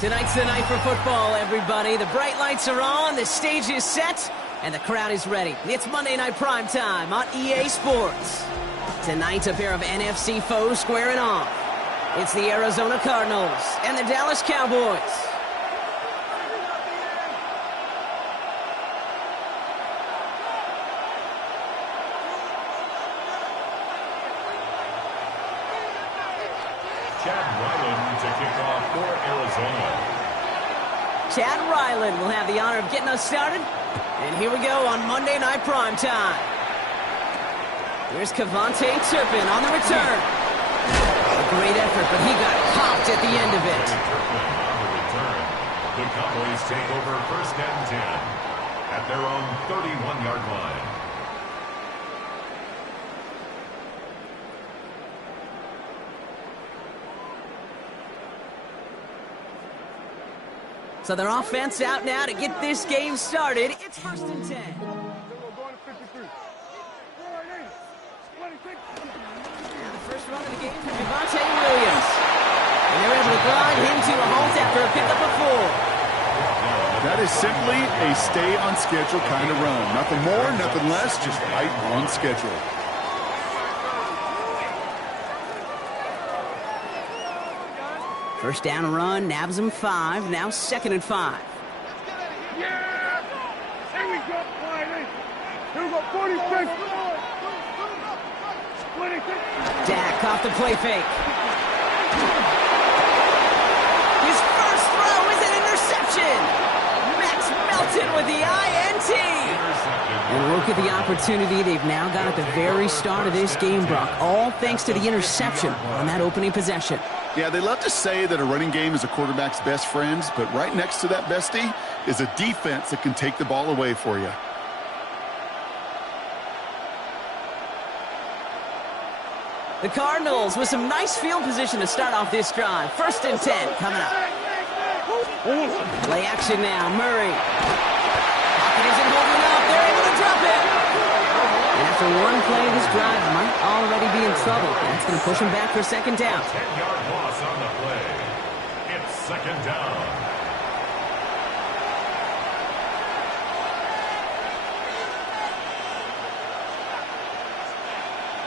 Tonight's the night for football, everybody. The bright lights are on, the stage is set, and the crowd is ready. It's Monday Night Primetime on EA Sports. Tonight, a pair of NFC foes squaring off. It's the Arizona Cardinals and the Dallas Cowboys. Chad Ryland will have the honor of getting us started. And here we go on Monday Night Primetime. Here's Cavante Turpin on the return. A great effort, but he got popped at the end of it. The Cowboys take over 1st and 10 at their own 31-yard line. So their offense out now to get this game started. It's 1st and 10. The first run of the game for Javonte Williams. And they're able to grind him to a halt after a pickup of 4. That is simply a stay-on-schedule kind of run. Nothing more, nothing less, just right on schedule. First down run, nabs him 5, now 2nd and 5. Yeah! Here we go, here we go, 46! 26! Dak off the play fake. His first throw is an interception! Max Melton with the INT! And look at the opportunity they've now got at the very start of this game, Brock. All thanks to the interception on that opening possession. Yeah, they love to say that a running game is a quarterback's best friend, but right next to that bestie is a defense that can take the ball away for you. The Cardinals with some nice field position to start off this drive. 1st and 10 coming up. Play action now, Murray. Pocket isn't holding up. They're able to drop it. And after one play, this drive might already be in trouble. That's going to push him back for 2nd down. 10-yard loss on the play. It's 2nd down.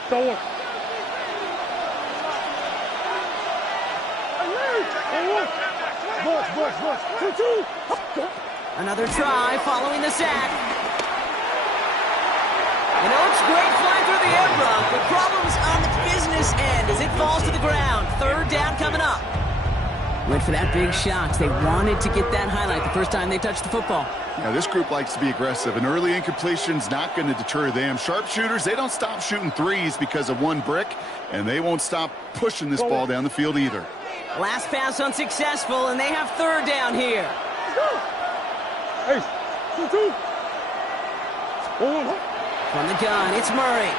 Go on. Watch. 2-2. Another try following the sack. You know, it's great flying through the air, Brock, but problems on the business end as it falls to the ground. 3rd down coming up. Went for that big shot. They wanted to get that highlight the first time they touched the football. Now, this group likes to be aggressive. An early incompletion's not going to deter them. Sharpshooters, they don't stop shooting threes because of one brick, and they won't stop pushing this ball down the field either. Last pass unsuccessful, and they have 3rd down here. Hey, 2-2. From the gun, it's Murray.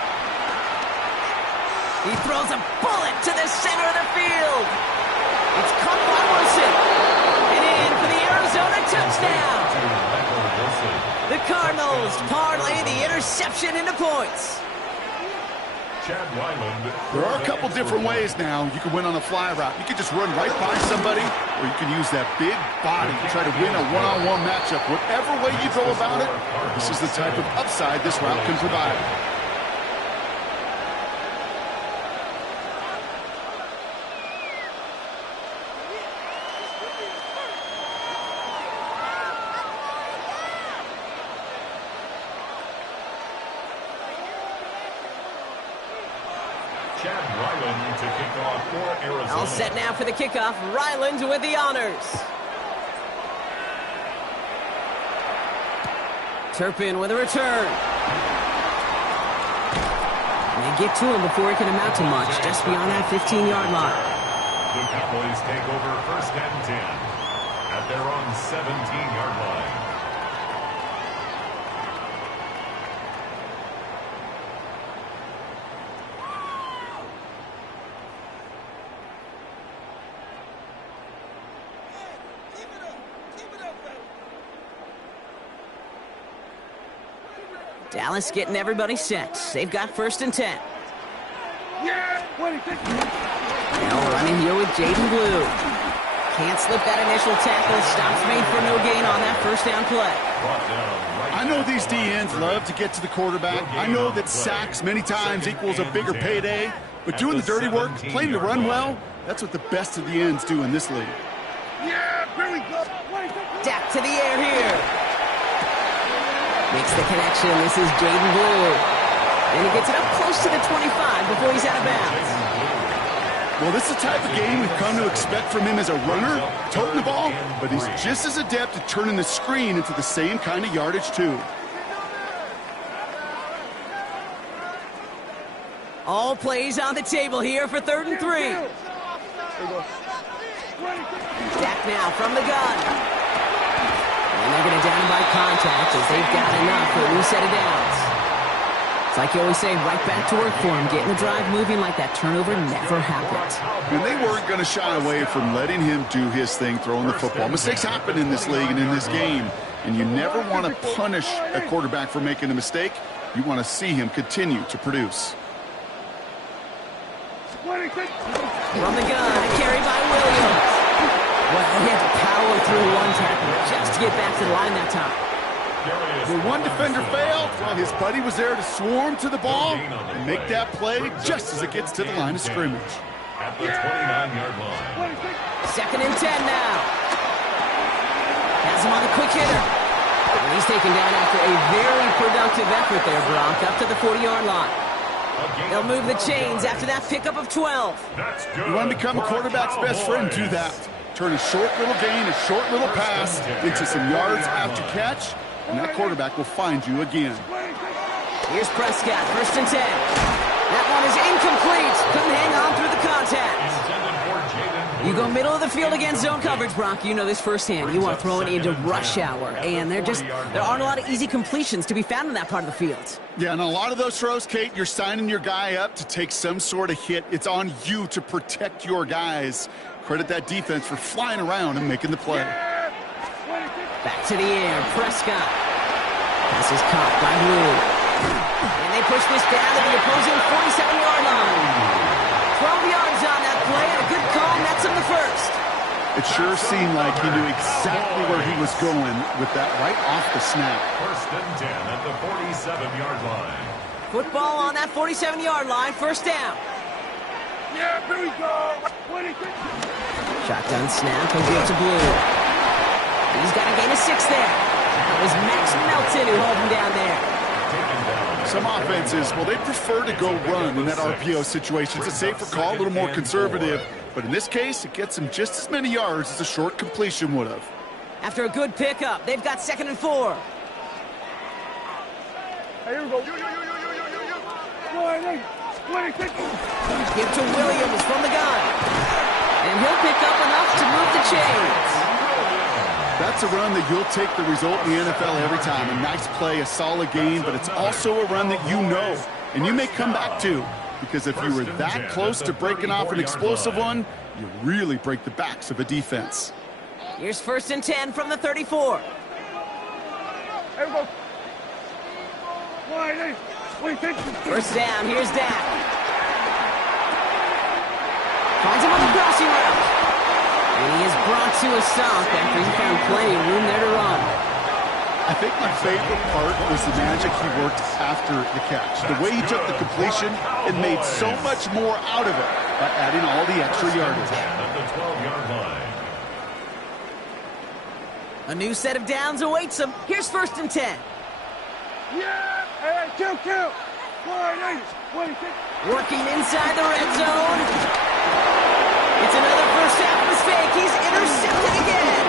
He throws a bullet to the center of the field. It's caught by Wilson. And in for the Arizona touchdown. The Cardinals parlay the interception into points. Chad Ryland. There are a couple different ways now. You can win on a fly route. You can just run right by somebody, or you can use that big body to try to win a one-on-one matchup. Whatever way you go about it, this is the type of upside this route can provide. Chad Ryland to kick off for Arizona. All set now for the kickoff. Ryland with the honors. Turpin with a return. They get to him before he can amount to much, just beyond that 15-yard line. The Cowboys take over 1st and 10 at their own 17-yard line. Dallas getting everybody set. They've got 1st and 10. Yeah! Now running here with Jaden Blue. Can't slip that initial tackle. Stops made for no gain on that first down play. I know these D-ends love to get to the quarterback. I know that sacks many times equals a bigger payday. But doing the dirty work, playing the run well, that's what the best of the ends do in this league. Yeah, here we go. Dak to the air here. Makes the connection. This is Jaden Blue. And he gets it up close to the 25 before he's out of bounds. Well, this is the type of game we've come to expect from him as a runner, toting the ball, but he's just as adept at turning the screen into the same kind of yardage, too. All plays on the table here for 3rd and 3. Dak now from the gun. And they're going to down by contact as they've got enough for a new set of downs. It's like you always say, right back to work for him, getting the drive moving like that turnover never happened. And they weren't going to shy away from letting him do his thing, throwing the football. Mistakes happen in this league and in this game, and you never want to punish a quarterback for making a mistake. You want to see him continue to produce. From the gun, a carry by Williams. Well, he had to power through one tackle just to get back to the line that time. The one defender failed. Well, his buddy was there to swarm to the ball and make that play just as it gets to the line of scrimmage. At the 29-yard line. 2nd and 10 now. Has him on the quick hitter. And he's taken down after a very productive effort there, Brock, up to the 40-yard line. They'll move the chains after that pickup of 12. You want to become a quarterback's best friend, do that. Turn a short little gain, a short little pass into some yards after catch, and that quarterback will find you again. Here's Prescott, 1st and 10. That one is incomplete. Couldn't hang on through the contact. You go middle of the field against zone coverage, Brock. You know this firsthand. You want to throw it into rush hour, and there aren't a lot of easy completions to be found in that part of the field. Yeah, and a lot of those throws, Kate, you're signing your guy up to take some sort of hit. It's on you to protect your guys. Credit that defense for flying around and making the play. Back to the air, Prescott. This is caught by Blue. And they push this down to the opposing 47-yard line. 12 yards on that play, and a good call nets him the first. It sure seemed like he knew exactly where he was going with that right off the snap. 1st and 10 at the 47-yard line. Football on that 47-yard line, 1st down. Yeah, here we go. Shotgun snap, he'll give it to Blue. He's got a gain of 6 there. That was Max Melton who held him down there. Some offenses, well, they prefer to go run in that RPO situation. It's a safer call, a little more conservative. But in this case, it gets them just as many yards as a short completion would have. After a good pickup, they've got 2nd and 4. Hey, here we go. Give to Williams from the gun. And he'll pick up enough to move the chains. That's a run that you'll take the result in the NFL every time. A nice play, a solid game, but it's also a run that you know and you may come back to, because if you were that close to breaking off an explosive one, you really break the backs of a defense. Here's 1st and 10 from the 34. Here we go. 1st down, here's Dak. Finds him on the crossing route. And he is brought to a stop after he found plenty of room there to run. I think my favorite part was the magic he worked after the catch. The way he took the completion and made so much more out of it by adding all the extra yardage. At the 12-yard line. A new set of downs awaits him. Here's 1st and 10. Yeah! Hey, kill! Working inside the red zone. It's another first half mistake. He's intercepted again.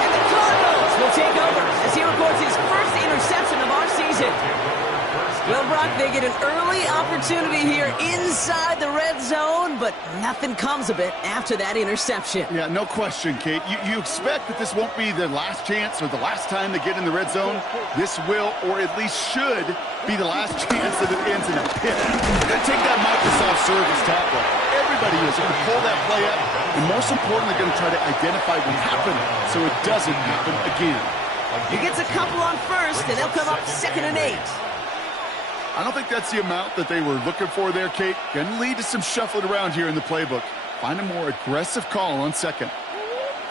And the Cardinals will take over as he records his first interception of our season. Well, Brock, they get an early opportunity here inside the red zone, but nothing comes of it after that interception. Yeah, no question, Kate. You expect that this won't be their last chance or the last time they get in the red zone. This will, or at least should, be the last chance that it ends in a pick. They're going to take that Microsoft service tackle. Everybody is going to pull that play up, and most importantly, going to try to identify what happened so it doesn't happen again. He gets a couple on 1st, and they'll come up 2nd and 8. I don't think that's the amount that they were looking for there, Kate. Going to lead to some shuffling around here in the playbook. Find a more aggressive call on 2nd.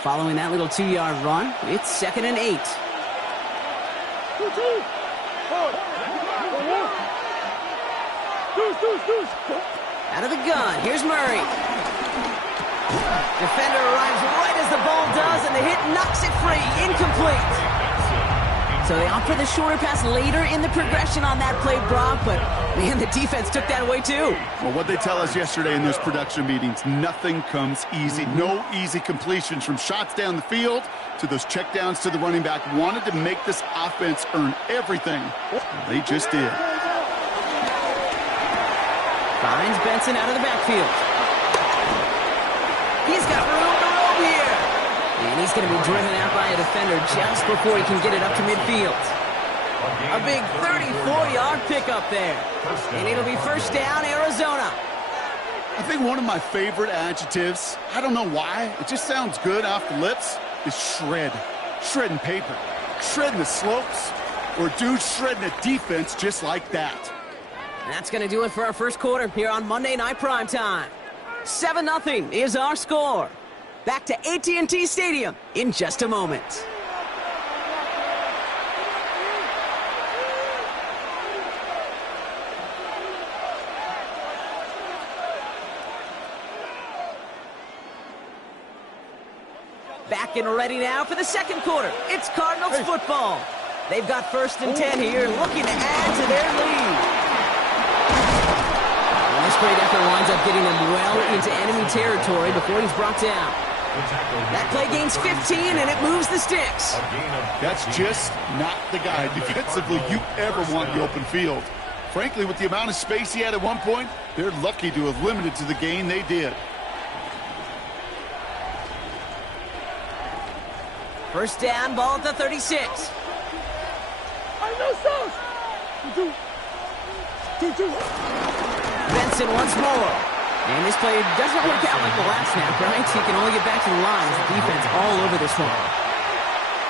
Following that little 2-yard run, it's 2nd and 8. Out of the gun, here's Murray. Defender arrives right as the ball does, and the hit knocks it free. Incomplete. So they opt for the shorter pass later in the progression on that play, Brock, but, man, the defense took that away too. Well, what they tell us yesterday in those production meetings, nothing comes easy. No easy completions from shots down the field to those checkdowns to the running back. Wanted to make this offense earn everything. They just did. Finds Benson out of the backfield. He's got room to roam here. And he's going to be driven out by a defender just before he can get it up to midfield. A big 34-yard pickup there. And it'll be first down, Arizona. I think one of my favorite adjectives, I don't know why, it just sounds good off the lips, is shred. Shredding paper. Shredding the slopes. Or dude shredding a defense just like that. That's going to do it for our first quarter here on Monday Night Primetime. 7-0 is our score. Back to AT&T Stadium in just a moment. Back and ready now for the second quarter. It's Cardinals football. They've got 1st and 10 here, looking to add to their lead. And this great effort winds up getting them well into enemy territory before he's brought down. That play gains 15, and it moves the sticks. That's just not the guy defensively you ever want in the open field. Frankly, with the amount of space he had at one point, they're lucky to have limited to the gain they did. First down, ball at the 36. Benson once more. And this play doesn't work out like the last snap, right? He can only get back to the line as the defense all over this one.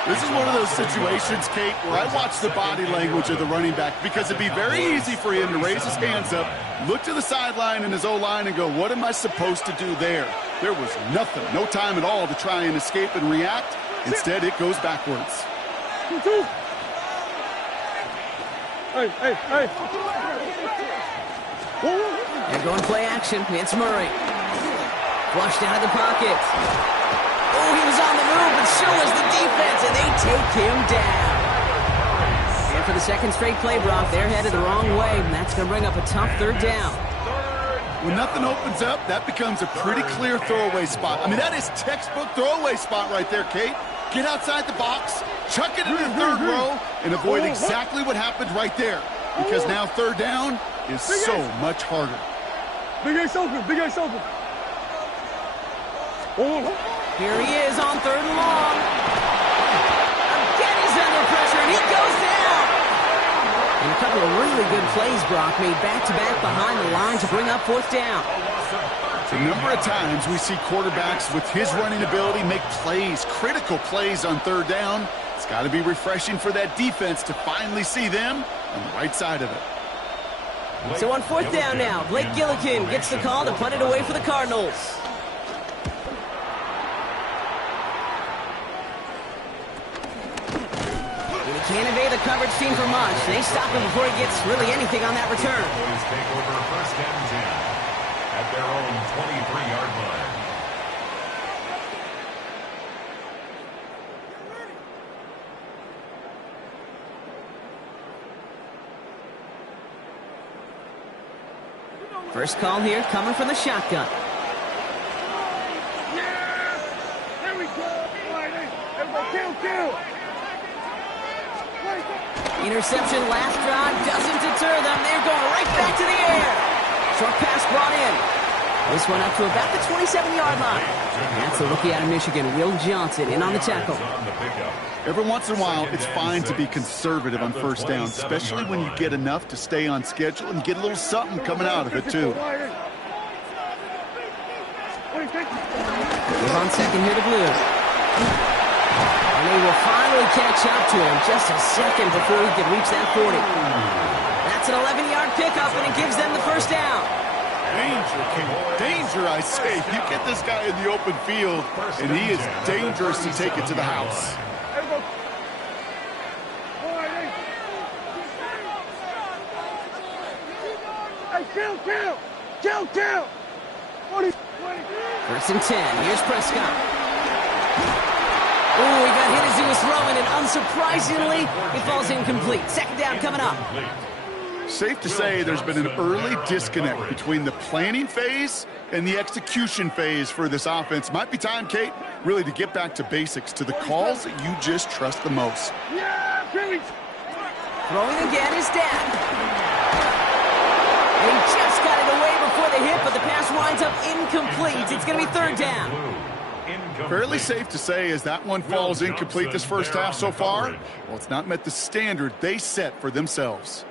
This is one of those situations, Kate, where I watch the body language of the running back because it'd be very easy for him to raise his hands up, look to the sideline in his O-line and go, what am I supposed to do there? There was nothing, no time at all to try and escape and react. Instead, it goes backwards. Hey. They're going play action. It's Murray. Flushed out of the pocket. Oh, he was on the move, but so was the defense, and they take him down. And for the second straight play, Brock, they're headed the wrong way, and that's going to bring up a tough 3rd down. When nothing opens up, that becomes a pretty clear throwaway spot. I mean, that is textbook throwaway spot right there, Kate. Get outside the box, chuck it into the 3rd row, and avoid exactly what happened right there. Because now 3rd down is so much harder. Big Ace open. Here he is on 3rd and long. Again, he's under pressure, and he goes down. And a couple of really good plays, Brock, made back-to-back behind the line to bring up 4th down. The number of times we see quarterbacks with his running ability make plays, critical plays on 3rd down. It's got to be refreshing for that defense to finally see them on the right side of it. So on 4th down now, Blake Gillikin gets the call to punt it away for the Cardinals. And he can't evade the coverage team for much. They stop him before he gets really anything on that return. Cowboys take over 1st and 10 at their own 23-yard line. First call here coming from the shotgun. Yeah! There we go! Everybody, kill! Interception last drive doesn't deter them. They're going right back to the air. Short pass brought in. This one up to about the 27-yard line. That's the rookie out of Michigan, Will Johnson, in on the tackle. Every once in a while, it's fine to be conservative on 1st down, especially when you get enough to stay on schedule and get a little something coming out of it, too. He's on 2nd here to Blue. And they will finally catch up to him just a second before he can reach that 40. That's an 11-yard pickup, and it gives them the 1st down. Danger, King. Danger, I say. You get this guy in the open field, and he is dangerous to take it to the house. Kill! 20. First and 10. Here's Prescott. Oh, he got hit as he was throwing, and unsurprisingly, it falls incomplete. Second down coming up. Safe to say there's been an early disconnect between the planning phase and the execution phase for this offense. Might be time, Kate, really to get back to basics, to the calls that you just trust the most. Throwing again is Dan. He just got it away before the hit, but the pass winds up incomplete. It's going to be third down. Fairly safe to say as that one falls incomplete this first half so far, well, it's not met the standard they set for themselves.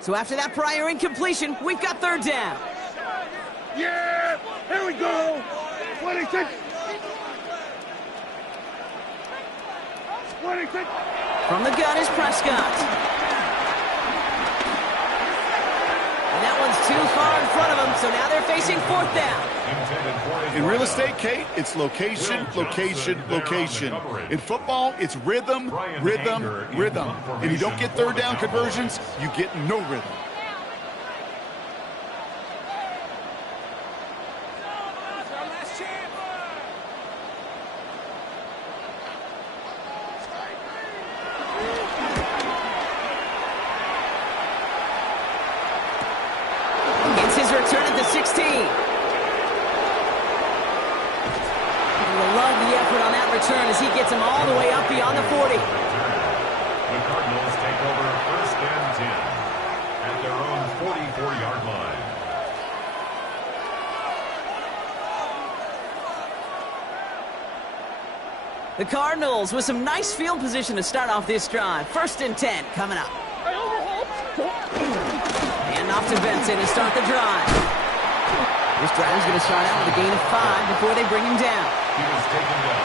So after that prior incompletion, we've got third down. Yeah! Here we go! 26! 26! From the gun is Prescott. And that one's too far in front of him, so now they're facing fourth down. In real estate, Kate, it's location, location, location. In football, it's rhythm, rhythm, rhythm. And you don't get third down conversions, you get no rhythm. It's his return at the 16. Love the effort on that return as he gets him all the way up beyond the 40. The Cardinals take over first and 10 at their own 44-yard line. The Cardinals with some nice field position to start off this drive. First and 10 coming up. And off to Benson to start the drive. This drive is going to start out with a gain of 5 before they bring him down.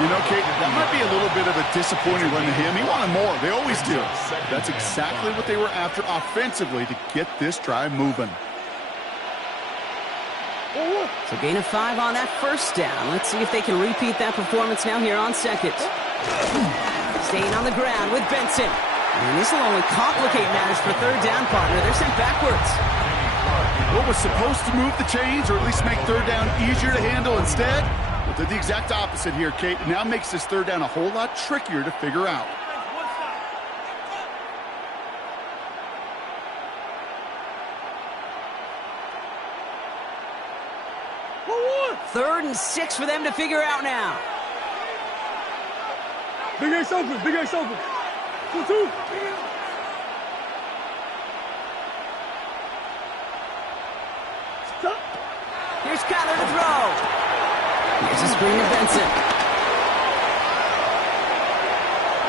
You know, Kate, that might be a little bit of a disappointing run to him. He wanted more. They always do. That's exactly what they were after offensively to get this drive moving. So gain of 5 on that first down. Let's see if they can repeat that performance now here on second. Staying on the ground with Benson. And this will only complicate matters for third down, partner. They're sent backwards. What was supposed to move the chains or at least make third down easier to handle instead? Well, did the exact opposite here, Kate. It now makes this third down a whole lot trickier to figure out. Third and 6 for them to figure out now. Big Ace open! 2-2! Stop! Here's Kyler to throw. Here's a screen to Benson.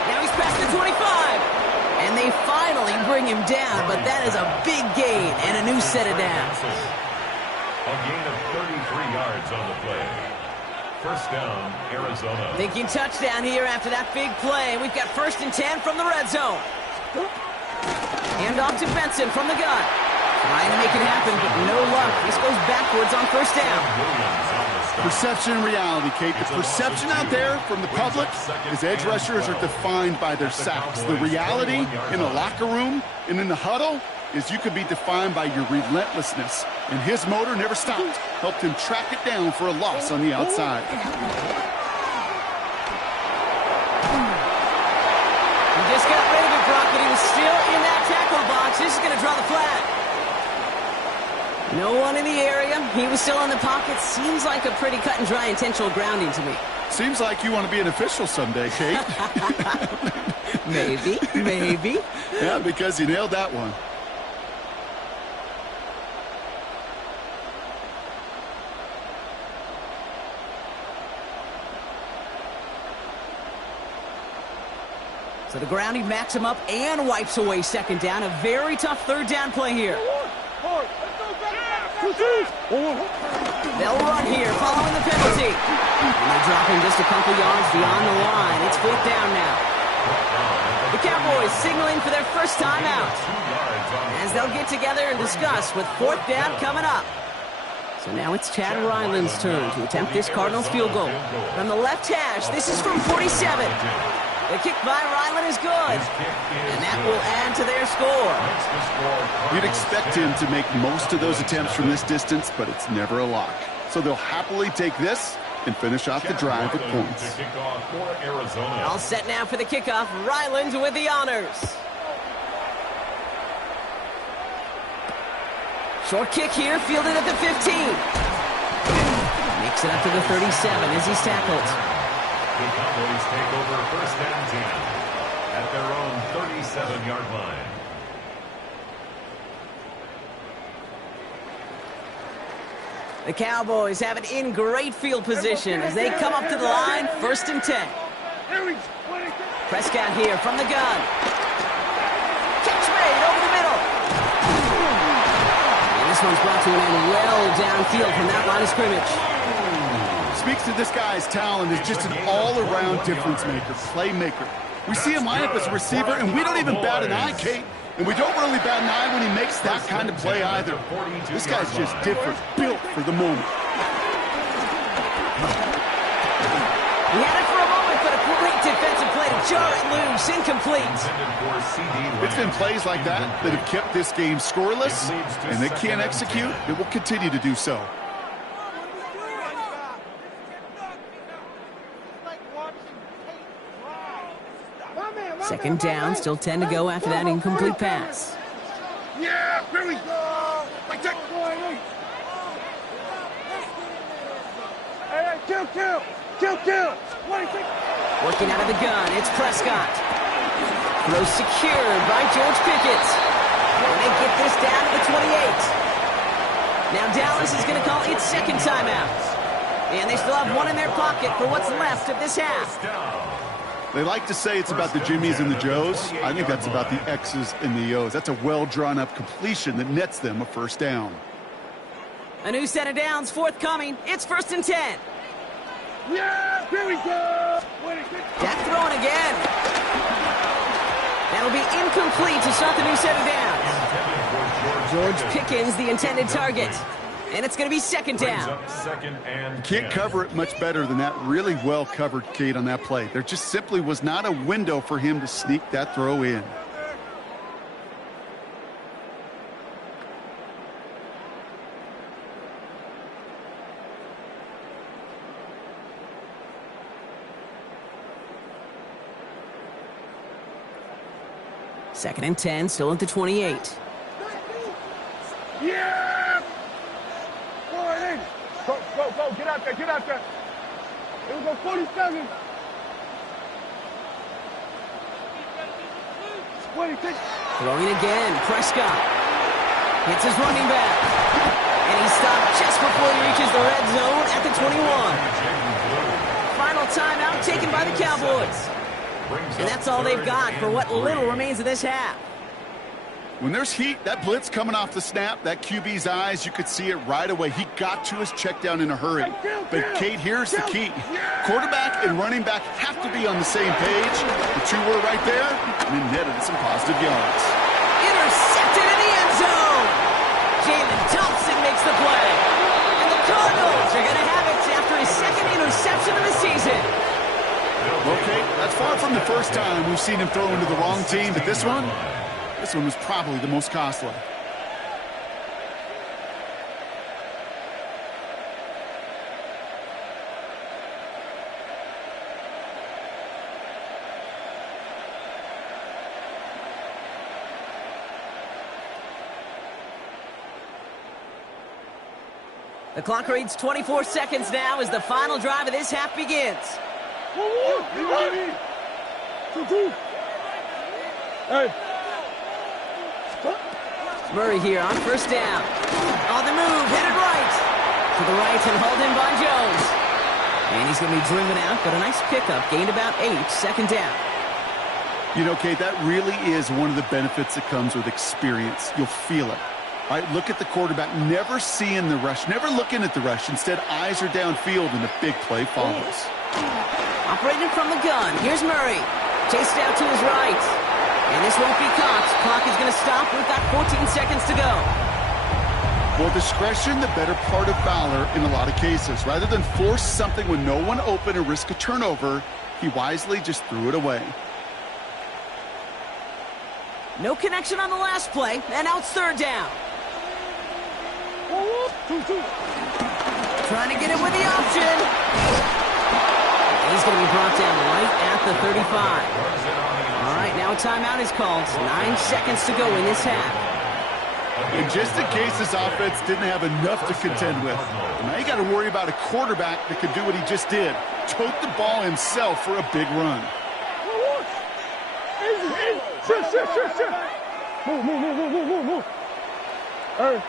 Now he's past the 25. And they finally bring him down, but that is a big gain and a new set of downs. A gain of 33 yards on the play. First down, Arizona. Thinking touchdown here after that big play. We've got first and 10 from the red zone. Hand off to Benson from the gun. Trying to make it happen, but no luck. This goes backwards on first down. Perception and reality, Kate. The perception out there from the public is edge rushers are defined by their sacks. The reality in the locker room and in the huddle is you could be defined by your relentlessness. And his motor never stopped. Helped him track it down for a loss on the outside. He just got rid of it, Brock, but he was still in that tackle box. This is going to draw the flag. No one in the area. He was still in the pocket. Seems like a pretty cut and dry intentional grounding to me. Seems like you want to be an official someday, Kate. Maybe. Yeah, because you nailed that one. So the grounding backs him up and wipes away second down. A very tough third down play here. They'll run here following the penalty. And they drop him just a couple yards beyond the line. It's fourth down now. The Cowboys signaling for their first time out, 2 yards on the as they'll get together and discuss with 4th down coming up. So now it's Chad Ryland's turn to attempt this Cardinals field goal. From the left hash, this is from 47. The kick by Ryland is good, and that will add to their score. You'd expect him to make most of those attempts from this distance, but it's never a lock. So they'll happily take this and finish off the drive with points. All set now for the kickoff. Ryland with the honors. Short kick here, fielded at the 15. Makes it up to the 37 as he's tackled. The Cowboys take over 1st and 10 at their own 37-yard line. The Cowboys have it in great field position as they come up to the line, 1st and 10. Prescott here from the gun. Catch made over the middle. And this one's brought to an end well downfield from that line of scrimmage. Speaks to this guy's talent as just an all-around difference maker, playmaker. We see him line up as a receiver, and we don't even bat an eye, Kate. And we don't really bat an eye when he makes that kind of play either. This guy's just different, built for the moment. He had it for a moment, but a great defensive play to jar it loose, incomplete. It's been plays like that that have kept this game scoreless, and they can't execute. It will continue to do so. 2nd down, still 10 to go after that incomplete pass. Yeah, here we go. Hey, kill. Working out of the gun, it's Prescott. Throw secured by George Pickett. And they get this down to the 28. Now Dallas is going to call its 2nd timeout. And they still have one in their pocket for what's left of this half. They like to say it's about the Jimmies and the Joes. I think that's about the X's and the O's. That's a well-drawn-up completion that nets them a 1st down. A new set of downs forthcoming. It's 1st and 10. Yeah, here we go. That throwing again. That'll be incomplete to start the new set of downs. George Pickens, the intended target. And it's going to be 2nd down. Can't cover it much better than that. Really well covered, Kate, on that play. There just simply was not a window for him to sneak that throw in. Second and 10, still at the 28. Yeah! Go, get out there. Here we go, 47. 26. Throwing again, Prescott. Hits his running back. And he's stopped just before he reaches the red zone at the 21. Final timeout taken by the Cowboys. And that's all they've got for what little remains of this half. When there's heat, that blitz coming off the snap, that QB's eyes, you could see it right away. He got to his check down in a hurry. But, Kate, here's the key. Quarterback and running back have to be on the same page. The two were right there, and then netted some positive yards. Intercepted in the end zone. Jalen Thompson makes the play. And the Cardinals are going to have it after his 2nd interception of the season. Okay, that's far from the first time we've seen him throw into the wrong team, but this one was probably the most costly. The clock reads 24 seconds now as the final drive of this half begins. Murray here on 1st down. On the move, headed right. To the right and hauled in by Jones. And he's going to be driven out, but a nice pickup. Gained about 8, 2nd down. You know, Kate, that really is one of the benefits that comes with experience. You'll feel it. All right, look at the quarterback, never seeing the rush, never looking at the rush. Instead, eyes are downfield, and the big play follows. Operating from the gun. Here's Murray. Chased out to his right. And this won't be caught. Clock is going to stop. We've got 14 seconds to go. Well, discretion, the better part of valor in a lot of cases. Rather than force something with no one open and risk a turnover, he wisely just threw it away. No connection on the last play, and now it's third down. Trying to get it with the option. He's going to be brought down right at the 35. All right, now a timeout is called. 9 seconds to go in this half. And just in case this offense didn't have enough to contend with, now you got to worry about a quarterback that could do what he just did. Tote the ball himself for a big run. Move. Hey.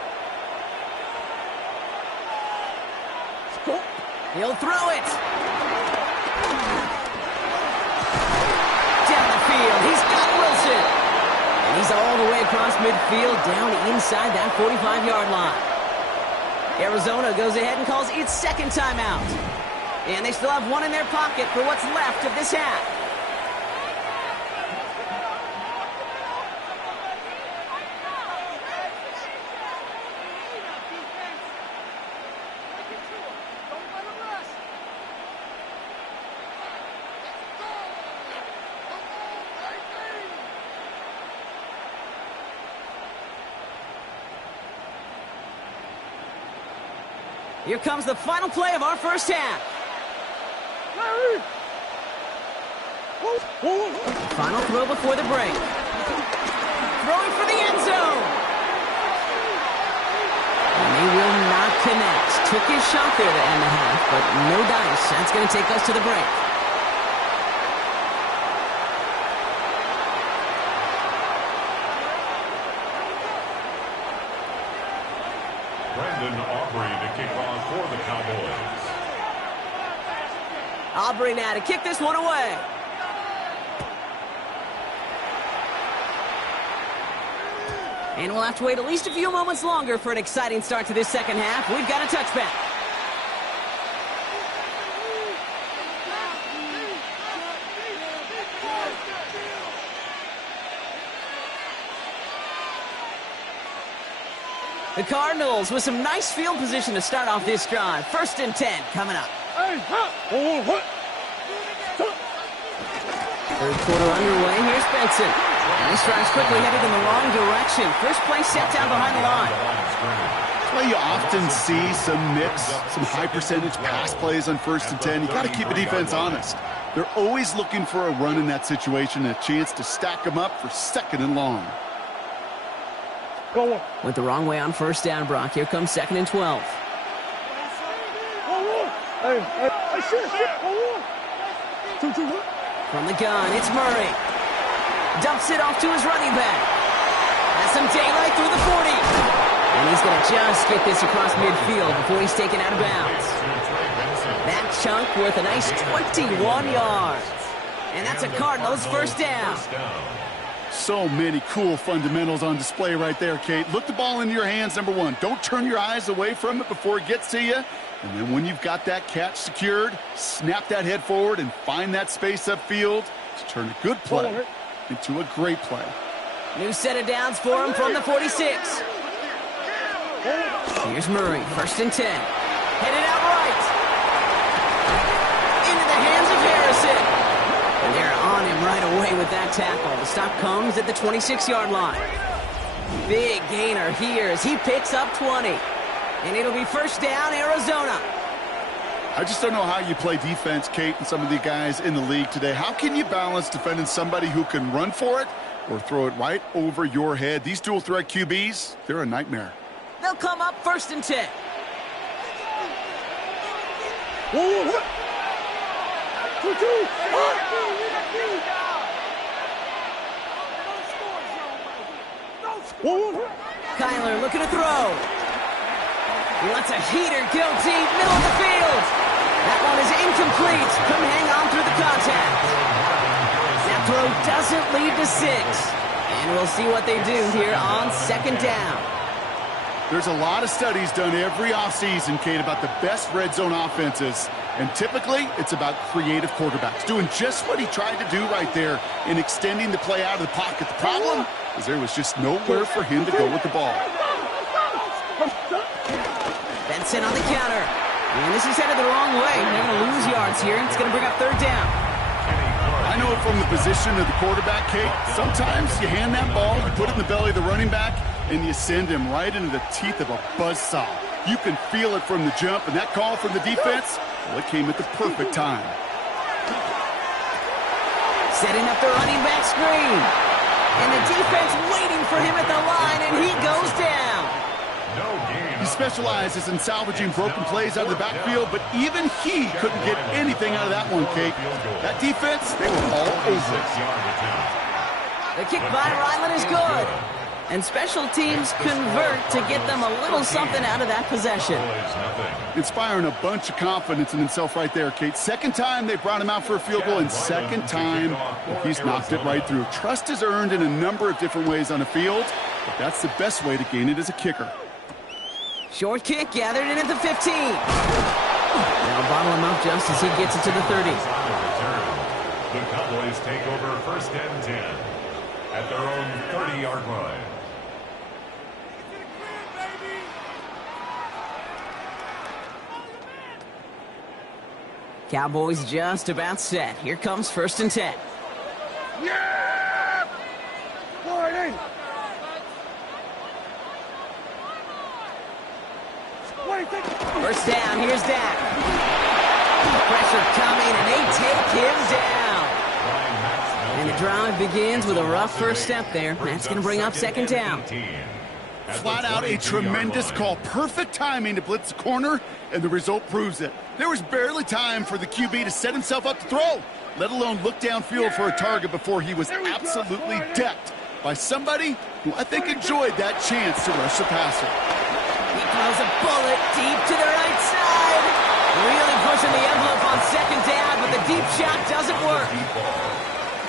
He'll throw it. Down the field. He's got Wilson. And he's all the way across midfield down inside that 45-yard line. Arizona goes ahead and calls its second timeout. And they still have one in their pocket for what's left of this half. Here comes the final play of our first half. Final throw before the break. Throwing for the end zone. And they will not connect. Took his shot there to end the half, but no dice. That's going to take us to the break. To kick off for the Cowboys. Aubrey now to kick this one away. And we'll have to wait at least a few moments longer for an exciting start to this second half. We've got a touchback. The Cardinals with some nice field position to start off this drive. 1st and 10 coming up. Third quarter underway. Here's Benson. And this drive's quickly headed in the wrong direction. First play set down behind the line. That's why you often see some mix, some high percentage pass plays on 1st and 10. You got to keep the defense honest. They're always looking for a run in that situation, a chance to stack them up for 2nd and long. Went the wrong way on 1st down, Brock. Here comes 2nd and 12. From the gun, it's Murray. Dumps it off to his running back. Has some daylight through the 40. And he's going to just get this across midfield before he's taken out of bounds. That chunk worth a nice 21 yards. And that's a Cardinals 1st down. So many cool fundamentals on display right there, Kate. Look the ball into your hands, number one. Don't turn your eyes away from it before it gets to you. And then when you've got that catch secured, snap that head forward and find that space upfield to turn a good play into a great play. New set of downs for him from the 46. Here's Murray, 1st and 10. Headed out right. Into the hands of Harrison. And they're on him right away with that tackle. The stop comes at the 26-yard line. Big gainer here as he picks up 20. And it'll be 1st down, Arizona. I just don't know how you play defense, Kate, and some of the guys in the league today. How can you balance defending somebody who can run for it or throw it right over your head? These dual threat QBs, they're a nightmare. They'll come up 1st and 10. Kyler looking to throw. He lets a heater go deep, middle of the field. That one is incomplete. Couldn't hang on through the contact. That throw doesn't lead to 6. And we'll see what they do here on 2nd down. There's a lot of studies done every offseason, Kate, about the best red zone offenses. And typically, it's about creative quarterbacks, doing just what he tried to do right there in extending the play out of the pocket. The problem is there was just nowhere for him to go with the ball. Benson on the counter. And this is headed the wrong way. They're going to lose yards here. It's going to bring up third down. I know it from the position of the quarterback, Kate. Sometimes you hand that ball, you put it in the belly of the running back, and you send him right into the teeth of a buzzsaw. You can feel it from the jump, and that call from the defense, well, it came at the perfect time. Setting up the running back screen. And the defense waiting for him at the line, and he goes down. He specializes in salvaging broken plays out of the backfield, but even he couldn't get anything out of that one, Kate. That defense, they were all over it. The kick by Ryland is good. And special teams convert to get them a little something out of that possession. Inspiring a bunch of confidence in himself right there, Kate. Second time they brought him out for a field goal, and second time well, he's knocked it right through. Trust is earned in a number of different ways on the field, but that's the best way to gain it as a kicker. Short kick gathered in at the 15. Now bottle him up just as he gets it to the 30. The Cowboys take over first and 10 at their own 30-yard line. Cowboys just about set. Here comes first and 10. Yeah! Warning! First down, here's Dak. Pressure coming, and they take him down. And the drive begins with a rough first step there. That's going to bring up second down. Flat out a tremendous call. Perfect timing to blitz the corner, and the result proves it. There was barely time for the QB to set himself up to throw, let alone look downfield for a target before he was absolutely decked by somebody who I think enjoyed that chance to rush the passer. He throws a bullet deep to the right side. Really pushing the envelope on second down, but the deep shot doesn't work.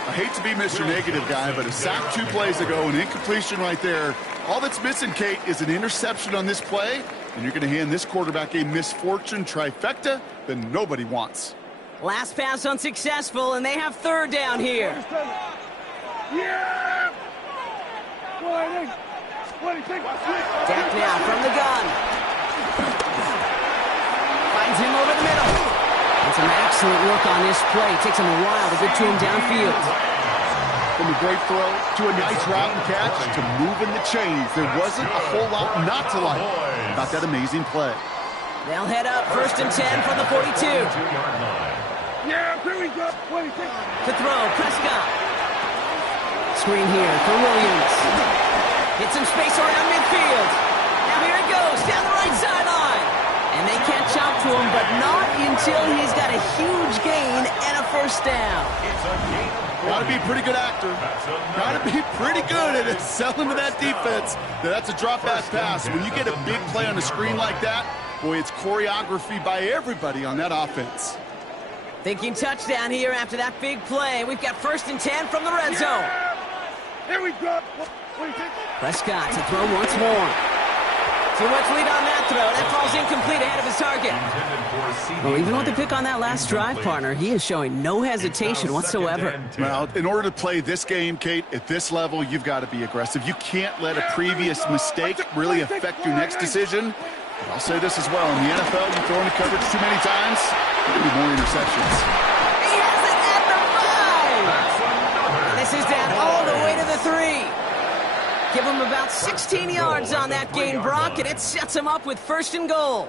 I hate to be Mr. Negative guy, but a sack 2 plays ago, an incompletion right there. All that's missing, Kate, is an interception on this play, and you're going to hand this quarterback a misfortune trifecta that nobody wants. Last pass unsuccessful, and they have third down here. Yeah! Warning! Dak now from the gun. Finds him over the middle. And some excellent work on this play. Takes him a while to get to him downfield. From a great throw to a nice route and catch to moving the chains. There wasn't a whole lot not to like about that amazing play. They'll head up first and 10 from the 42. Yeah, here we go. To throw, Prescott. Screen here for Williams. Get some space around midfield. Now here it goes, down the right sideline. And they catch up to him, but not until he's got a huge gain and a first down. Got to be a pretty good actor. Got to be pretty good at selling to that defense. That's a drop-back pass. When you get a big play on the screen like that, boy, it's choreography by everybody on that offense. Thinking touchdown here after that big play. We've got first and 10 from the red zone. Here we go. Prescott to throw once more. Too much lead on that throw. That falls incomplete ahead of his target. Well, even with the pick on that last drive, partner, he is showing no hesitation whatsoever. Well, in order to play this game, Kate, at this level, you've got to be aggressive. You can't let a previous mistake really affect your next decision. But I'll say this as well. In the NFL, you throw into coverage too many times, there'll be more interceptions. He has it at the 5. And this is down all the way to the 3. Give him about 16 yards on that gain, Brock, and it sets him up with first and goal.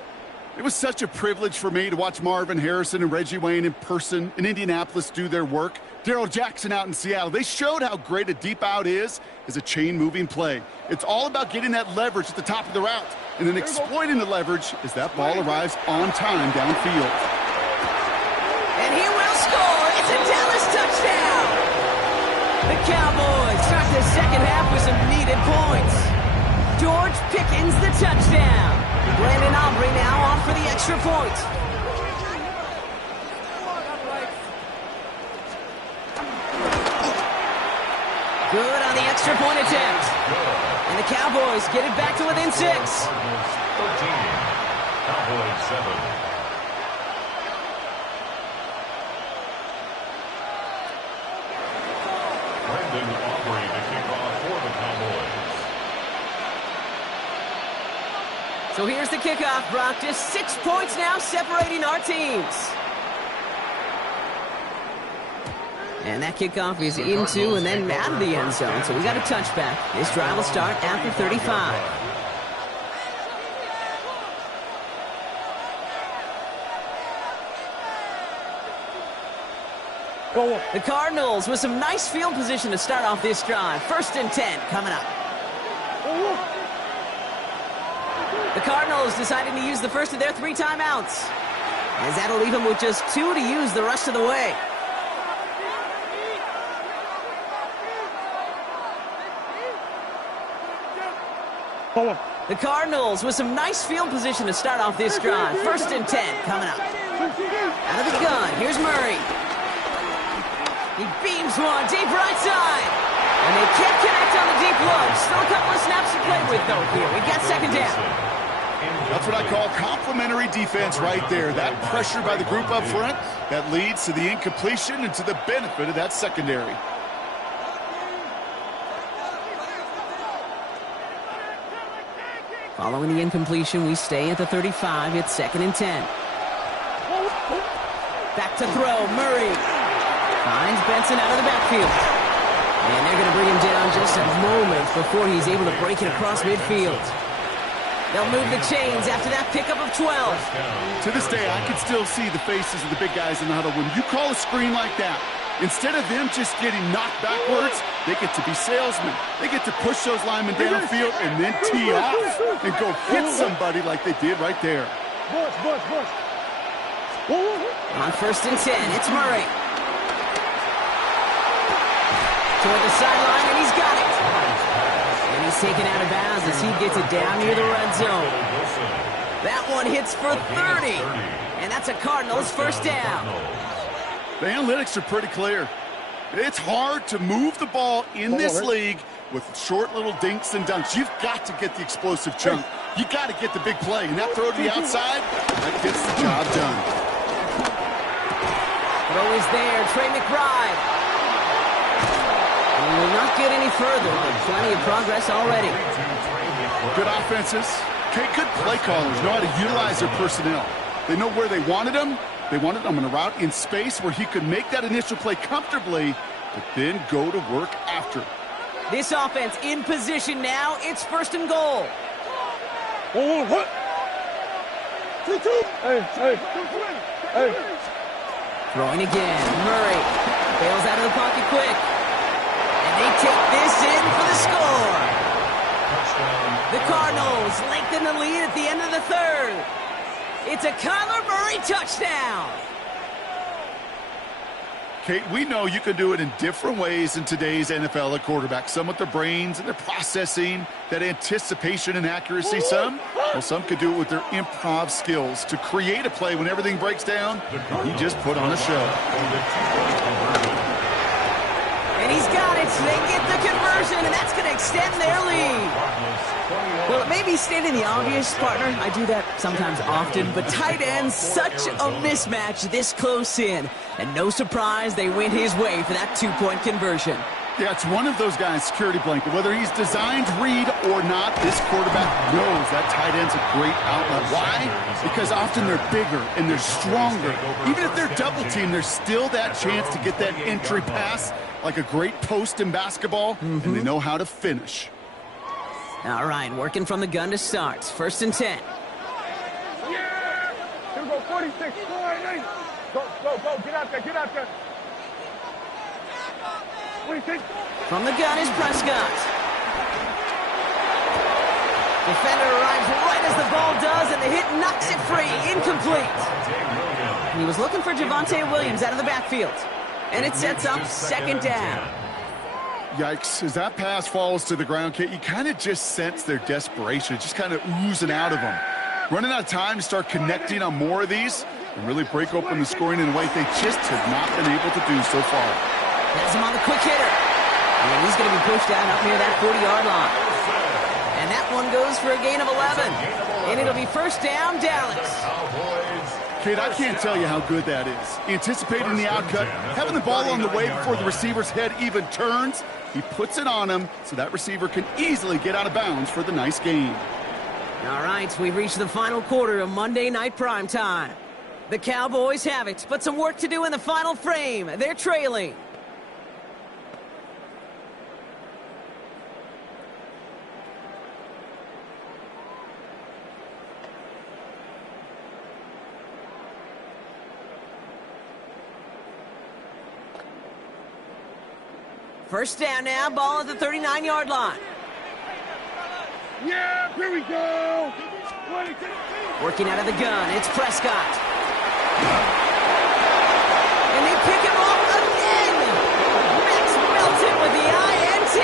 It was such a privilege for me to watch Marvin Harrison and Reggie Wayne in person in Indianapolis do their work. Darrell Jackson out in Seattle. They showed how great a deep out is as a chain-moving play. It's all about getting that leverage at the top of the route and then exploiting the leverage as that ball arrives on time downfield. And he will score. It's a Dallas touchdown. The Cowboys start the second half with some needed points. George Pickens the touchdown. Brandon Aubrey now off for the extra point. Good on the extra point attempt. And the Cowboys get it back to within 6. Cardinals 13. Cowboys 7. Brandon Aubrey to kick off for the Cowboys. So here's the kickoff, Brock. Just 6 points now separating our teams. And that kickoff is into and then out of the end zone. So we got a touchback. This drive will start after 35. The Cardinals with some nice field position to start off this drive. 1st and 10 coming up. The Cardinals deciding to use the first of their 3 timeouts, as that'll leave them with just 2 to use the rest of the way. The Cardinals with some nice field position to start off this drive. 1st and 10 coming up. Out of the gun, here's Murray. He beams one deep right side. And they can't connect on the deep look. Still a couple of snaps to play with, though, here. We got 2nd down. That's what I call complimentary defense right there. That pressure by the group up front, that leads to the incompletion and to the benefit of that secondary. Following the incompletion, we stay at the 35. It's 2nd and 10. Back to throw, Murray. Finds Benson out of the backfield. And they're going to bring him down just a moment before he's able to break it across midfield. They'll move the chains after that pickup of 12. To this day, I can still see the faces of the big guys in the huddle. When you call a screen like that, instead of them just getting knocked backwards, they get to be salesmen. They get to push those linemen downfield and then tee off and go hit somebody like they did right there. On 1st and 10, it's Murray. Toward the sideline, and he's got it. And he's taken out of bounds as he gets it down near the red zone. That one hits for 30. And that's a Cardinals 1st down. The analytics are pretty clear. It's hard to move the ball in this league with short little dinks and dunks. You've got to get the explosive chunk. You got to get the big play. And that throw to the outside, that gets the job done. Throw is there. Trey McBride. And will not get any further, but plenty of progress already. Good offenses. Okay, good play callers know how to utilize their personnel. They know where they wanted them. They wanted him on a route in space where he could make that initial play comfortably, but then go to work after. This offense in position now. It's 1st and goal. Throwing again. Murray bails out of the pocket quick. And they take this in for the score. The Cardinals lengthen the lead at the end of the 3rd. It's a Kyler Murray touchdown. Kate, we know you can do it in different ways in today's NFL at quarterback. Some with their brains and their processing, that anticipation and accuracy. Some could do it with their improv skills to create a play when everything breaks down. He just put on a show. And he's got it. They get the conversion, and that's going to extend their lead. Well, it may be stating the obvious, partner. I do that sometimes often, but tight ends, such a mismatch this close in. And no surprise, they went his way for that 2-point conversion. Yeah, it's one of those guys' security blanket. Whether he's designed read or not, this quarterback knows that tight end's a great outlet. Why? Because often they're bigger and they're stronger. Even if they're double-teamed, there's still that chance to get that entry pass like a great post in basketball, and they know how to finish. All right, working from the gun to start. 1st and 10. Yeah! Here we go, 46. Go, get out there. 46. From the gun is Prescott. Defender arrives right as the ball does, and the hit knocks it free. Incomplete. He was looking for Javonte Williams out of the backfield. And it sets up 2nd down. Yikes. As that pass falls to the ground, Kate, you kind of just sense their desperation. It's just kind of oozing out of them. Running out of time to start connecting on more of these and really break open the scoring in a way they just have not been able to do so far. Has him on the quick hitter. And he's going to be pushed out up near that 40-yard line. And that one goes for a gain of 11. And it'll be first down, Dallas. Kid, I can't tell you how good that is. Anticipating the outcut, having the ball on the way before the receiver's head even turns. He puts it on him so that receiver can easily get out of bounds for the nice gain. All right, we've reached the final quarter of Monday Night Primetime. The Cowboys have it, but some work to do in the final frame. They're trailing. First down now, ball at the 39-yard line. Yeah, here we go. Working out of the gun, it's Prescott. And they pick him off again. Max Melton with the INT.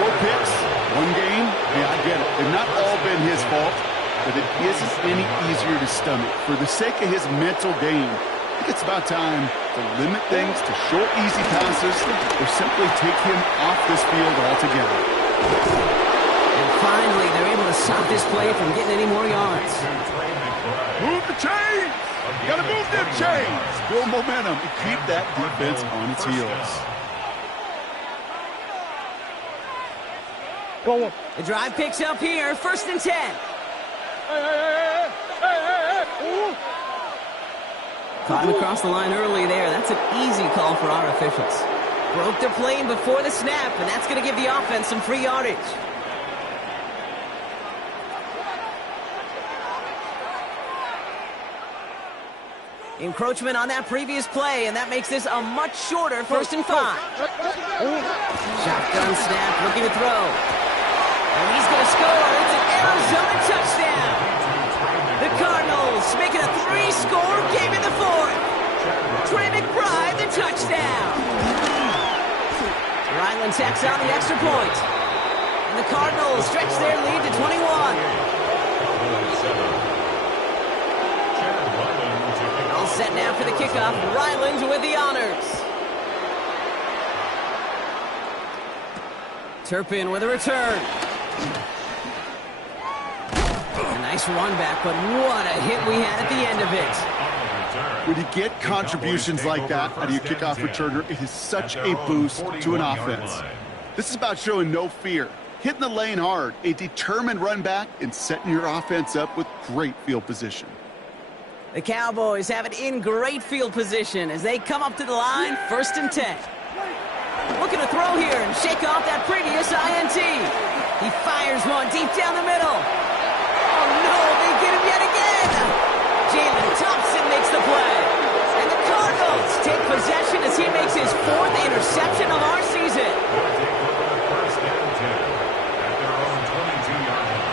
4 picks, 1 game. Yeah, I get it. They've not all been his fault, but it isn't any easier to stomach. For the sake of his mental game, I think it's about time to limit things to short, easy passes or simply take him off this field altogether. And finally, they're able to stop this play from getting any more yards. Move the chains! You gotta move them chains! Build momentum and keep that defense on its heels. Go on. The drive picks up here, first and 10. Hey. Ooh. Caught him across the line early there. That's an easy call for our officials. Broke their plane before the snap, and that's going to give the offense some free yardage. Encroachment on that previous play, and that makes this a much shorter first and 5. Shotgun snap, looking to throw. And he's going to score. It's an Arizona touchdown. The Cardinals make it a 3-score game in the 4th. Trey McBride, the touchdown. Ryland tacks on the extra point. And the Cardinals stretch their lead to 21. All set now for the kickoff. Ryland with the honors. Turpin with a return. A nice run back, but what a hit we had at the end of it. When you get contributions like that out of your kickoff returner, it is such a boost to an offense. This is about showing no fear, hitting the lane hard, a determined run back, and setting your offense up with great field position. The Cowboys have it in great field position as they come up to the line, first and 10. Looking to throw here and shake off that previous INT. He fires one deep down the middle. Oh no, they get him yet again. Jalen Thompson makes the play. And the Cardinals take possession as he makes his 4th interception of our season. First and 10 at their own 22-yard line.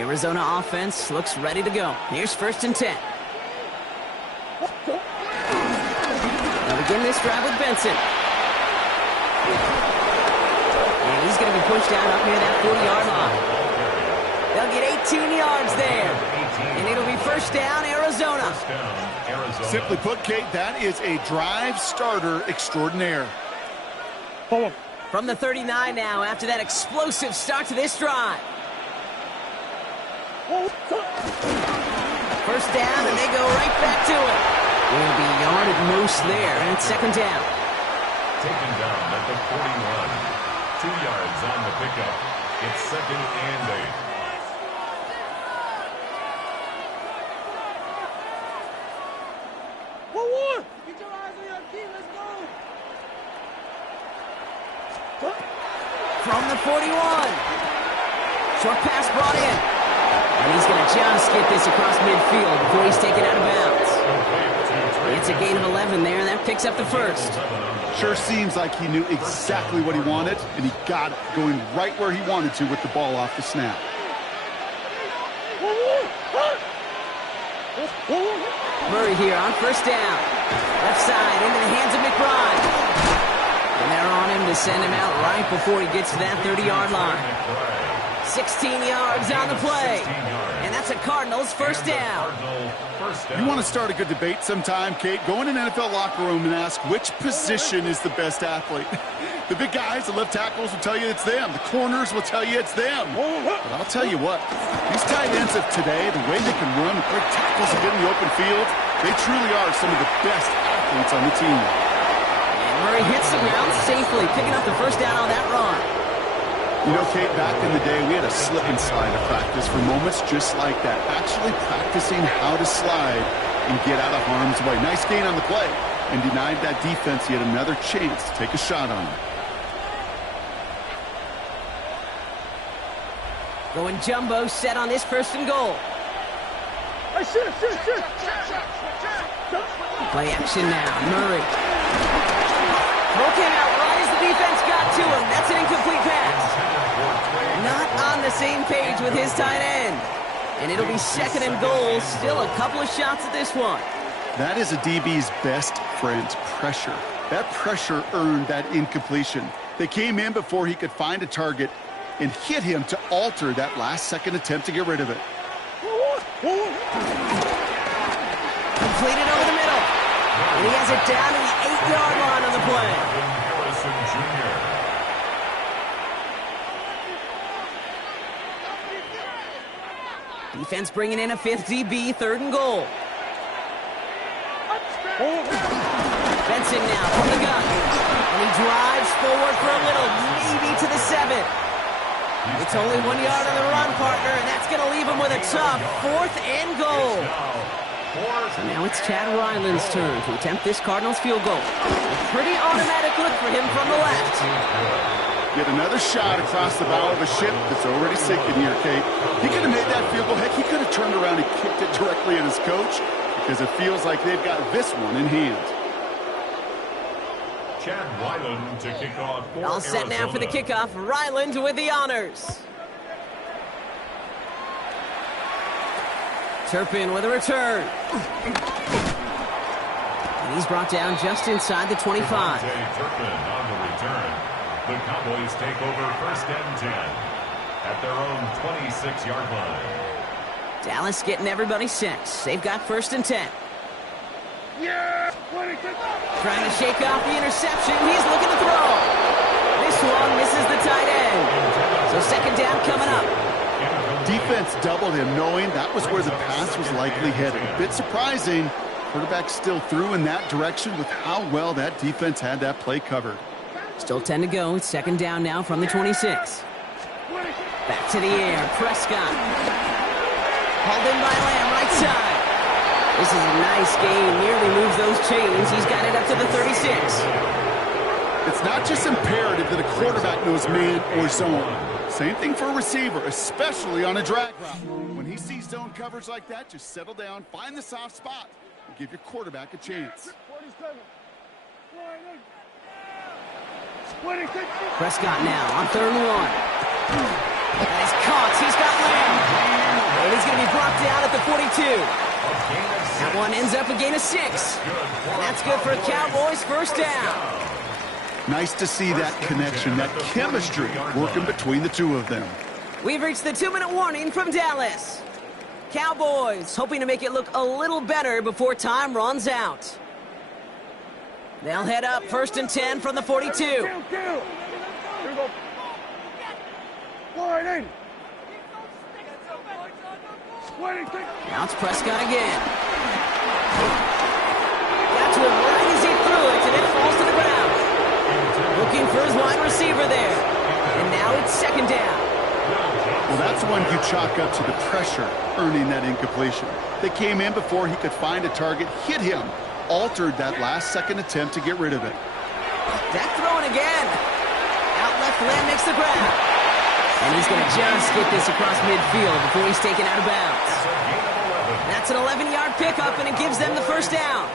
Arizona offense looks ready to go. Here's first and 10. They'll begin this drive with Benson. And he's going to be pushed out up near that 40-yard line. They'll get 18 yards there. And it'll be first down, Arizona. Simply put, Kate, that is a drive starter extraordinaire. From the 39 now after that explosive start to this drive. First down, and they go right back to it. Will be yarded most there, and it's second down. Taken down at the 41. 2 yards on the pickup. It's second and 8. Get your eyes on your key. Let's go. From the 41. Short pass brought in. And he's going to just get this across midfield before he's taken out of bounds. It's a gain of 11 there, and that picks up the first. Sure seems like he knew exactly what he wanted, and he got it, going right where he wanted to with the ball off the snap. Murray here on first down. Left side into the hands of McBride. And they're on him to send him out right before he gets to that 30-yard line. 16 yards on the play. And that's a Cardinals first down. You want to start a good debate sometime, Kate? Go in an NFL locker room and ask which position is the best athlete. The big guys, the left tackles will tell you it's them. The corners will tell you it's them. But I'll tell you what, these tight ends of today, the way they can run, the great tackles and get in the open field, they truly are some of the best athletes on the team. And Murray hits the ground safely, picking up the first down on that run. You know, Kate, back in the day, we had a slip and slide to practice for moments just like that. Actually practicing how to slide and get out of harm's way. Nice gain on the play, and denied that defense yet another chance to take a shot on him. Going jumbo set on this first and goal. Hey, shit. Play action now. Murray. Throw came out right as the defense got to him. That's an incomplete pass. Not on the same page with his tight end. And it'll be second and goal. Still a couple of shots at this one. That is a DB's best friend, pressure. That pressure earned that incompletion. They came in before he could find a target and hit him to alter that last-second attempt to get rid of it. Completed over the middle. And he has it down to the 8-yard line on the play. Defense bringing in a fifth DB, third and goal. Benson now from the gun. And he drives forward for a little, maybe to the 7. It's only 1 yard on the run, partner, and that's going to leave him with a tough fourth and goal. So now it's Chad Ryland's turn to attempt this Cardinals field goal. A pretty automatic look for him from the left. Yet another shot across the bow of a ship that's already sinking here, Kate. He could have made that field goal. Heck, he could have turned around and kicked it directly at his coach because it feels like they've got this one in hand. Chad Ryland to kick off for All set now for the kickoff. Ryland with the honors. Turpin with a return. And he's brought down just inside the 25. Turpin on the return. The Cowboys take over first and 10 at their own 26-yard line. Dallas getting everybody set. They've got first and 10. Yeah! Trying to shake off the interception. He's looking to throw. This one misses the tight end. So second down coming up. Defense doubled him, knowing that was where the pass was likely headed. A bit surprising. Quarterback still threw in that direction with how well that defense had that play covered. Still 10 to go. It's second down now from the 26. Back to the air. Prescott. Hauled in by Lamb, right side. This is a nice game. Nearly moves those chains. He's got it up to the 36. It's not just imperative that a quarterback knows man or zone. Same thing for a receiver, especially on a drag route. When he sees zone coverage like that, just settle down, find the soft spot, and give your quarterback a chance. 47. Prescott now on third and 1. And he's caught. He's got Lamb. And he's going to be brought down at the 42. That one ends up a gain of 6. And that's good for a Cowboys first down. Nice to see that connection, that chemistry working between the two of them. We've reached the 2-minute warning from Dallas. Cowboys hoping to make it look a little better before time runs out. They'll head up first and 10 from the 42. Here we go. Line 26. Now it's Prescott again. Got to him right as he threw it, and it falls to the ground. Looking for his wide receiver there. And now it's second down. Well, that's one you chalk up to the pressure earning that incompletion. They came in before he could find a target, hit him, altered that last-second attempt to get rid of it. Dak throwing again. Out left, Lamb makes the grab. And he's going to just get this across midfield before he's taken out of bounds. That's an 11-yard pickup, and it gives them the first down.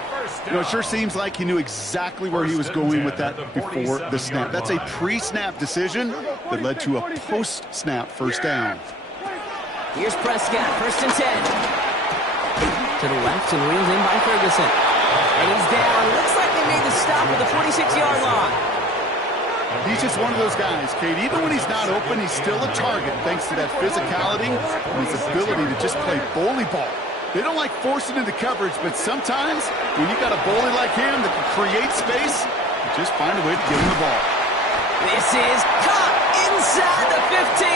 You know, it sure seems like he knew exactly where he was going with that before the snap. That's a pre-snap decision that led to a post-snap first down. Here's Prescott, first and 10. To the left and wheeled in by Ferguson. And he's down. Looks like they made the stop at the 46-yard line. He's just one of those guys, Kate. Even when he's not open, he's still a target thanks to that physicality and his ability to just play bully ball. They don't like forcing into coverage, but sometimes when you got a bully like him that can create space, you just find a way to get him the ball. This is caught inside the 15.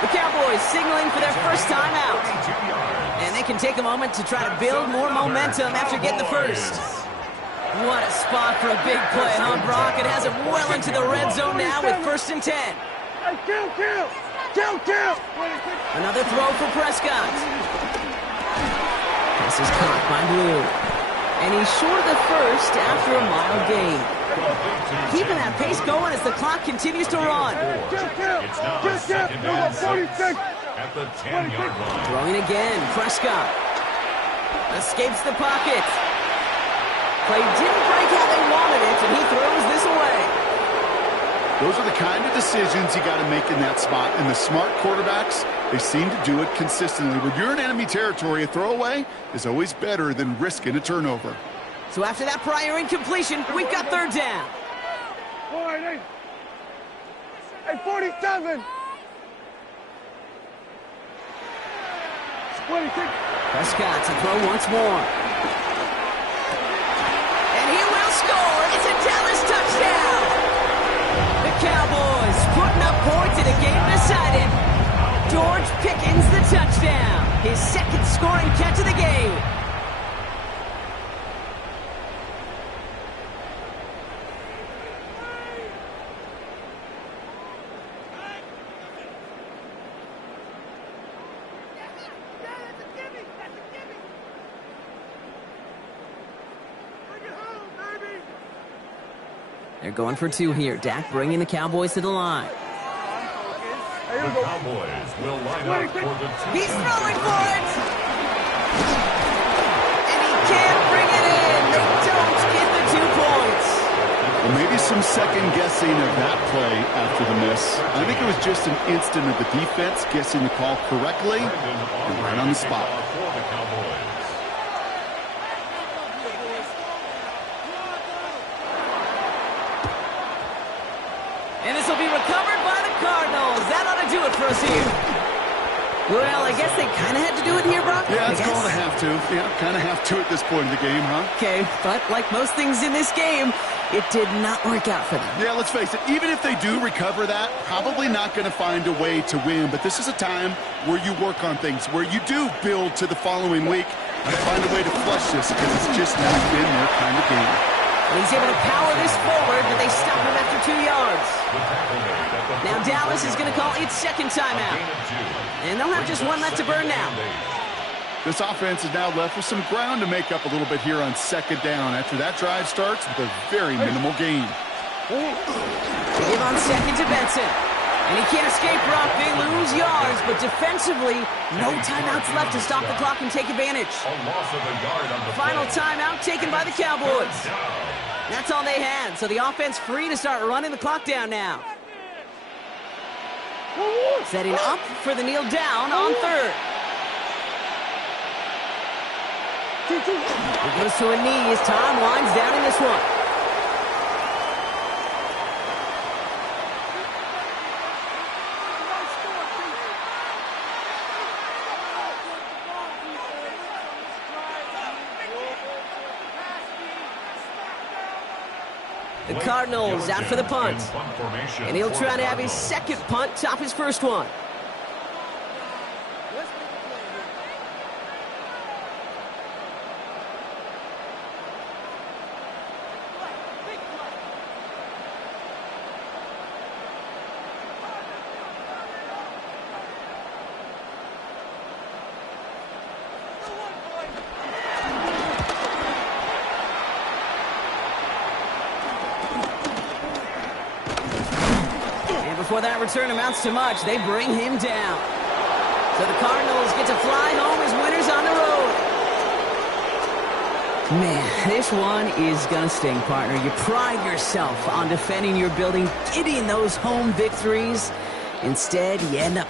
The Cowboys signaling for their first time out. And they can take a moment to try to build more momentum after getting the first. What a spot for a big play, huh, Brock? It has it well into the red zone now with 1st and 10. Hey, kill! Another throw for Prescott. This is caught by Blue. And he's short of the first after a mild gain. Keeping that pace going as the clock continues to run. It's now 2nd and 6 at the 10-yard line. Throwing again, Prescott. Escapes the pocket. Play didn't break how they wanted it, and he throws this away. Those are the kind of decisions you got to make in that spot. And the smart quarterbacks, they seem to do it consistently. When you're in enemy territory, a throwaway is always better than risking a turnover. So after that prior incompletion, we've got 3rd down. Hey, 47! 26! Prescott to throw once more. And he will score. It's a Dallas touchdown. The Cowboys putting up points in a game decided. George Pickens the touchdown. His 2nd scoring catch of the game. They're going for 2 here. Dak bringing the Cowboys to the line. The Cowboys will line up for the 2. He's throwing for it! And he can't bring it in. They don't get the 2 points. Well, maybe some second guessing of that play after the miss. I think it was just an instant of the defense guessing the call correctly and right on the spot. For the Cowboys. And this will be recovered by the Cardinals. That ought to do it for us here. Well, I guess they kind of had to do it here, Brock. Yeah, it's going to have to. Yeah, kind of have to at this point in the game, huh? Okay, but like most things in this game, it did not work out for them. Yeah, let's face it. Even if they do recover that, probably not going to find a way to win. But this is a time where you work on things, where you do build to the following week and find a way to flush this because it's just not been their kind of game. And he's able to power this forward, but they stop him after 2 yards. Now Dallas is going to call its 2nd timeout. And they'll have just 1 left to burn now. This offense is now left with some ground to make up a little bit here on 2nd down after that drive starts with a very minimal gain. They give on 2nd to Benson. And he can't escape, Brock. They lose yards, but defensively, no timeouts left to stop the clock and take advantage. A loss of a yard on the Final play. timeout taken by the Cowboys. That's all they had, so the offense free to start running the clock down now. Setting up for the kneel down on 3rd. He goes to a knee as time winds down in this one. The Cardinals out for the punt. And he'll try to have his 2nd punt top his 1st one. Before that return amounts to much, they bring him down. So the Cardinals get to fly home as winners on the road. Man, this one is gonna sting, partner. You pride yourself on defending your building, getting those home victories. Instead, you end up